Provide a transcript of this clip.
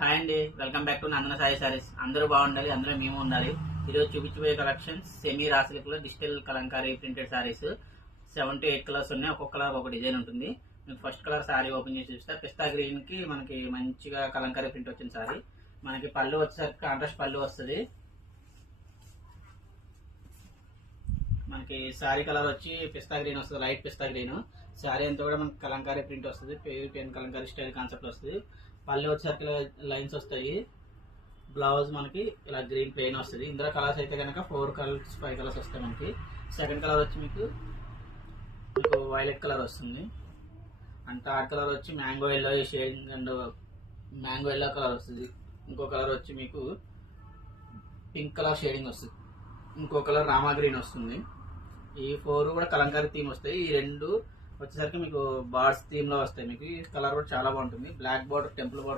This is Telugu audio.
హాయ్ అండి, welcome back to Nandana Sai saris. అందరూ బాగుండాలి, అందులో మేము ఉండాలి. ఈరోజు చూపించబోయే కలెక్షన్స్ సెమీ రాసిలిక్లో digital Kalamkari printed saris. 7 to 8 colours ఉన్నాయి. ఒక్కొక్క కలర్ ఒక డిజైన్ ఉంటుంది. మీకు ఫస్ట్ కలర్ సారీ ఓపెన్ చేసి చూస్తే పిస్తా గ్రీన్ కి మనకి మంచిగా కలంకారీ ప్రింట్ వచ్చిన సారీ. మనకి పళ్ళు వచ్చేసరికి కాంట్రాస్ట్ పళ్ళు వస్తుంది. మనకి సారీ కలర్ వచ్చి పిస్తా గ్రీన్ వస్తుంది, లైట్ పిస్తా గ్రీన్. సారీ అంతా కూడా మనకి కలంకారీ ప్రింట్ వస్తుంది, పెన్ కలంకారీ స్టైల్ కాన్సెప్ట్ వస్తుంది. పళ్ళు వచ్చేసరికి లైన్స్ వస్తాయి. బ్లౌజ్ మనకి ఇలా గ్రీన్ ప్లెయిన్ వస్తుంది. ఇందులో కలర్స్ అయితే కనుక 4 కలర్స్ 5 కలర్స్ వస్తాయి. మనకి సెకండ్ కలర్ వచ్చి మీకు వైలెట్ కలర్ వస్తుంది. అండ్ థర్డ్ కలర్ వచ్చి mango yellow shading and mango yellow colour వస్తుంది. ఇంకో కలర్ వచ్చి మీకు పింక్ కలర్ షేడింగ్ వస్తుంది. ఇంకో కలర్ రామా గ్రీన్ వస్తుంది. ఈ 4 కూడా కలంకారీ థీమ్ వస్తాయి. ఈ 2 వచ్చేసరికి మీకు బార్డ్స్ థీమ్ లో వస్తాయి. మీకు ఈ కలర్ కూడా చాలా బాగుంటుంది. Black border, temple border